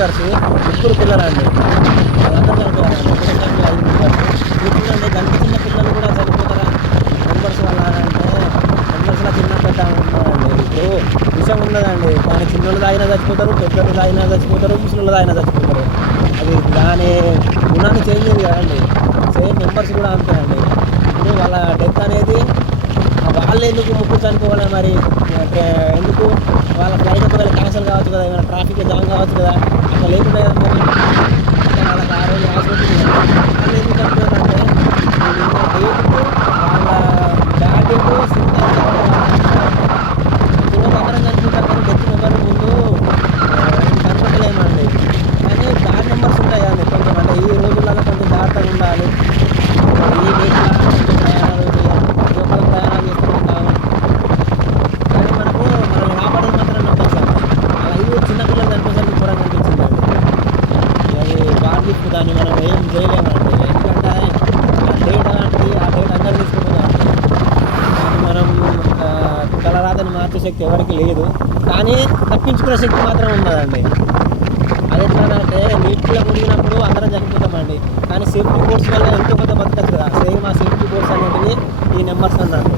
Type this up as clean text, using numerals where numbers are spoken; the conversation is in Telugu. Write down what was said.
బ్రదర్స్, ముగ్గురు పిల్లలండి. వాళ్ళందరూ చనిపోయారండి. ఒకటే ఫ్యామిలీ 5 మెంబర్స్. మీరు చూడండి గంట చిన్న పిల్లలు కూడా చనిపోతారా మెంబర్స్ వల్ల అంటే మెంబర్స్లో చిన్న పెద్ద ఉన్నారండి. ఇప్పుడు విషయం ఉన్నదండి, కానీ చిన్నోళ్ళు తాగినా చచ్చిపోతారు, పెద్దోళ్ళు తాగినా చచ్చిపోతారు, ముసలోళ్ళు తాగినా చచ్చిపోతారు. అది దాని గుణాన్ని చేంజ్ చేయదు కదండి. సేమ్ మెంబర్స్ కూడా అంతే అండి. ఇప్పుడు వాళ్ళ డెత్ అనేది వాళ్ళు ఎందుకు ముగ్గురు చనిపోవాలి మరి? ఎందుకు వాళ్ళ ఫ్లైట్ ఒకవేళ క్యాన్సిల్ కావచ్చు కదా, ఏమైనా ట్రాఫిక్ జామ్ కావచ్చు కదా, అట్లా లేకుండా కదా మరి. అంటే వాళ్ళకి ఆ రోజు హాస్పిటల్ వాళ్ళు ఎందుకు చనిపోయారంటే డేట్కు వాళ్ళ బ్యాటింగ్ ఇప్పుడు అందరం చనిపోతారు కానీ డెత్ నెంబర్ ముందు కనుక్కోలేమండి. కానీ బ్యాడ్ నెంబర్స్ ఉంటాయి కదండి కొంచెం. అంటే ఈ రోజులలో కొంచెం జాగ్రత్తగా ఉండాలి. ఈ డేట్లో కొంచెం ప్రయాణాలు లోపల ప్రయాణాలు చేస్తూ ఉంటాము. కానీ మనల్ని కాపాడేది మాత్రం నమ్మకం సార్. అలా 5 చిన్నపిల్లలు చనిపోయేసరికి కూడా అనిపించిందండి. అది బాగా దాన్ని మనం ఏం చేయలేమండి. ఎందుకంటే ఆ డేట్ అలాంటిది, ఆ డేట్ అందరూ తీసుకుపోతామండి. దాన్ని మనం తలరాతని మార్చే శక్తి ఎవరికి లేదు, కానీ తప్పించుకునే శక్తి మాత్రం ఉన్నదండి. అది ఎట్లానంటే నీటిలో మునిగినప్పుడు అందరం చనిపోతామండి, కానీ సేఫ్టీ బోర్డ్స్ వల్ల ఎంతో కొంత బతకచ్చు కదా. సేమ్ ఆ సేఫ్టీ బోర్డ్స్ అనేటివి ఈ నెంబర్స్ అన్నట్టు.